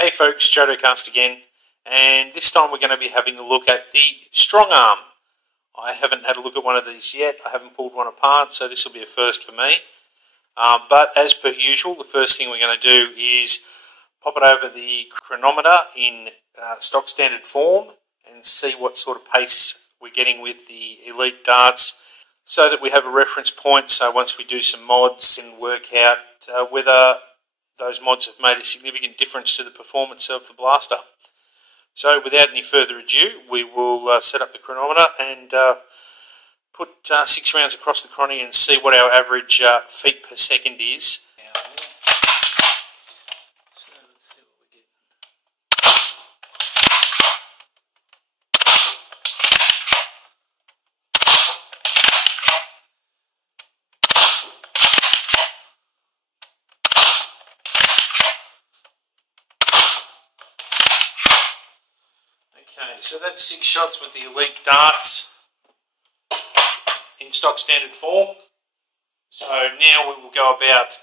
Hey folks, JodoCast again, and this time we're going to be having a look at the strong arm. I haven't had a look at one of these yet. I haven't pulled one apart, so this will be a first for me. But as per usual, the first thing we're going to do is pop it over the chronometer in stock standard form and see what sort of pace we're getting with the Elite darts, so that we have a reference point. So once we do some mods and work out whether those mods have made a significant difference to the performance of the blaster. So without any further ado, we will set up the chronometer and put 6 rounds across the chrono and see what our average feet per second is. So let's see what we get. Okay, so that's 6 shots with the Elite darts in stock standard form. So now we will go about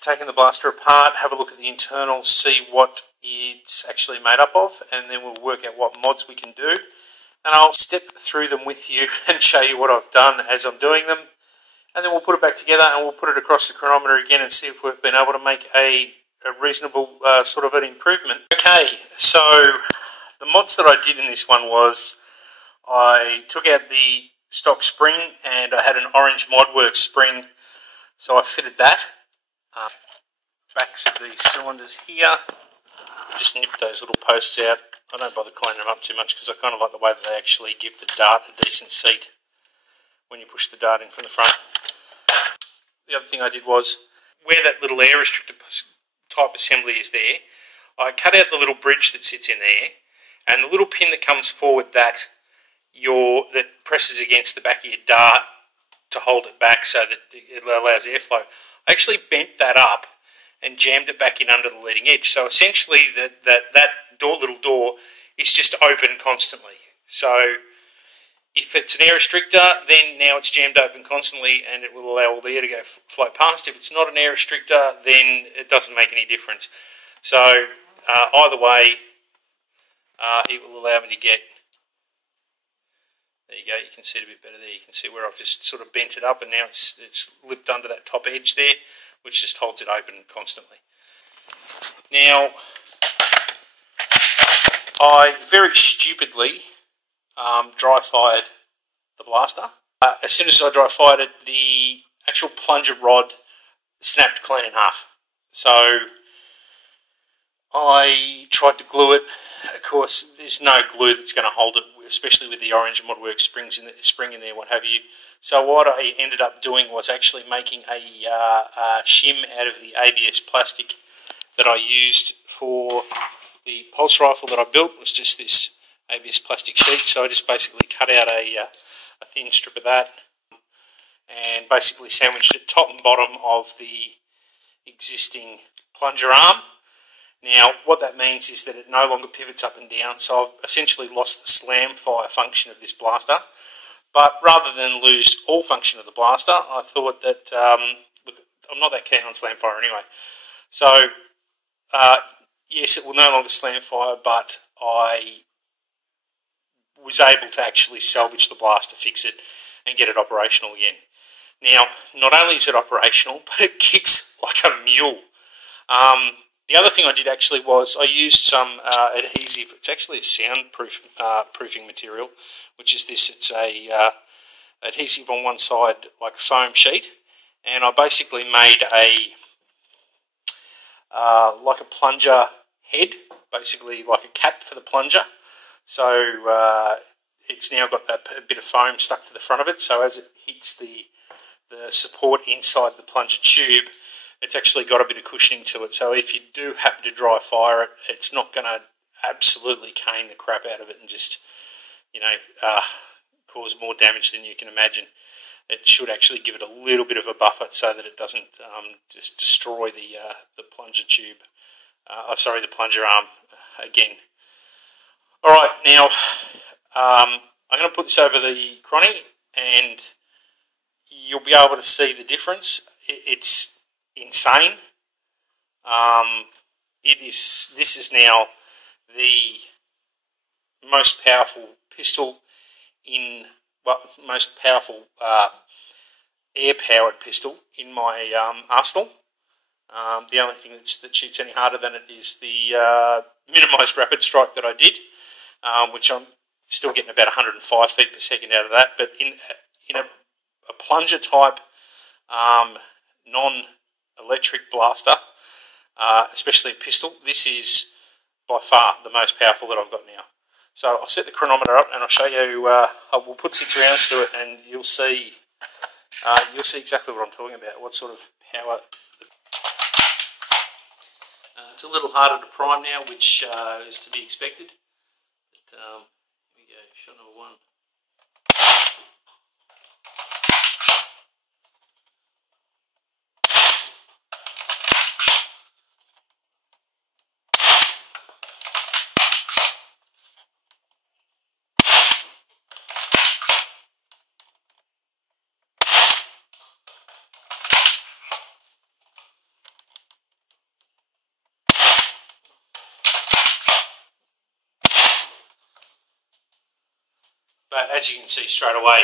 taking the blaster apart, have a look at the internals, see what it's actually made up of, and then we'll work out what mods we can do. And I'll step through them with you and show you what I've done as I'm doing them. And then we'll put it back together and we'll put it across the chronometer again and see if we've been able to make a reasonable sort of an improvement. Okay, so the mods that I did in this one was I took out the stock spring and I had an orange ModWorks spring, so I fitted that. Backs of the cylinders here, just nip those little posts out. I don't bother cleaning them up too much because I kind of like the way that they actually give the dart a decent seat when you push the dart in from the front. The other thing I did was, where that little air restrictor type assembly is there, I cut out the little bridge that sits in there, and the little pin that comes forward that presses against the back of your dart to hold it back so that it allows airflow. I actually bent that up and jammed it back in under the leading edge. So essentially that little door is just open constantly. So if it's an air restrictor, then now it's jammed open constantly and it will allow all the air to flow past. If it's not an air restrictor, then it doesn't make any difference. So either way, it will allow me to get, there you go, you can see it a bit better there. You can see where I've just sort of bent it up and now it's lipped under that top edge there, which just holds it open constantly. Now, I very stupidly dry fired the blaster. As soon as I dry fired it, the actual plunger rod snapped clean in half. So I tried to glue it. Of course, there's no glue that's going to hold it, especially with the orange ModWorks spring in there, what have you. So what I ended up doing was actually making a shim out of the ABS plastic that I used for the pulse rifle that I built. It was just this ABS plastic sheet. So I just basically cut out a thin strip of that and basically sandwiched it top and bottom of the existing plunger arm. Now, what that means is that it no longer pivots up and down, so I've essentially lost the slam fire function of this blaster. But rather than lose all function of the blaster, I thought that, look, I'm not that keen on slam fire anyway. So, yes, it will no longer slam fire, but I was able to actually salvage the blaster, fix it, and get it operational again. Now, not only is it operational, but it kicks like a mule. The other thing I did actually was I used some adhesive. It's actually a soundproofing material, which is this. It's a adhesive on one side, like a foam sheet, and I basically made like a plunger head, basically like a cap for the plunger. So it's now got a bit of foam stuck to the front of it. So as it hits the support inside the plunger tube, it's actually got a bit of cushioning to it, so if you do happen to dry fire it, it's not going to absolutely cane the crap out of it and just, you know, cause more damage than you can imagine. It should actually give it a little bit of a buffer so that it doesn't just destroy the plunger tube. The plunger arm again. All right, now I'm going to put this over the chrony, and you'll be able to see the difference. It's insane. this is now the most powerful pistol most powerful air-powered pistol in my arsenal. The only thing that shoots any harder than it is the minimised rapid strike that I did, which I'm still getting about 105 feet per second out of that. But in a plunger type non-electric blaster, especially a pistol, this is by far the most powerful that I've got now. So I'll set the chronometer up and I'll show you. We'll put 6 rounds to it, and you'll see exactly what I'm talking about. What sort of power. It's a little harder to prime now, which is to be expected. But here we go, shot number 1. But as you can see straight away,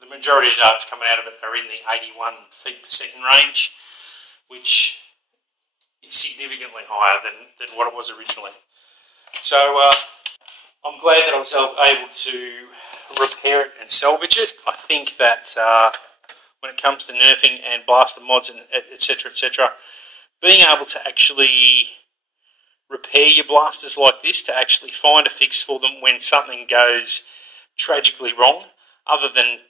the majority of darts coming out of it are in the 81 feet per second range, which is significantly higher than what it was originally. So I'm glad that I was able to repair it and salvage it. I think that when it comes to nerfing and blaster mods and etc., being able to actually repair your blasters like this, to actually find a fix for them when something goes tragically wrong, other than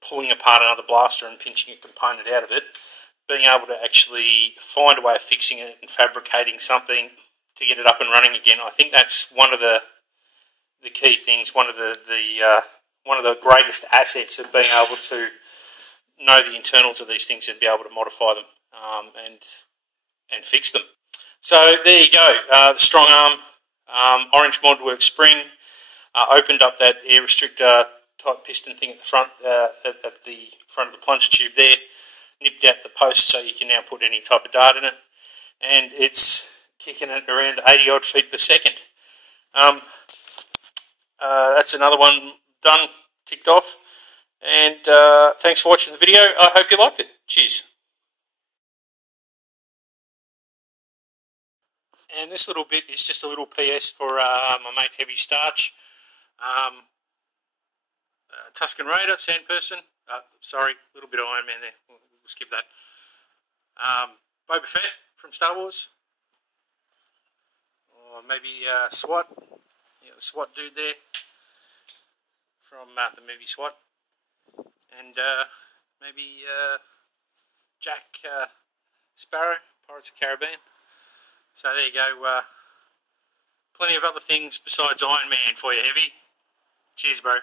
pulling apart another blaster and pinching a component out of it, being able to actually find a way of fixing it and fabricating something to get it up and running again, I think that's one of the key things, one of the greatest assets of being able to know the internals of these things and be able to modify them and fix them. So there you go, the Strong Arm Orange Modwork spring opened up that air restrictor type piston thing at the front, at the front of the plunger tube there, nipped out the post so you can now put any type of dart in it, and it's kicking it around 80 odd feet per second. That's another one done, ticked off, and thanks for watching the video. I hope you liked it. Cheers. And this little bit is just a little PS for my mate Heavy Starch. Tusken Raider, Sandperson. Sorry, a little bit of Iron Man there. We'll skip that. Boba Fett from Star Wars. Or maybe SWAT. The SWAT dude there from the movie SWAT. And maybe Jack Sparrow, Pirates of the Caribbean. So there you go, plenty of other things besides Iron Man for you, Heavy. Cheers, bro.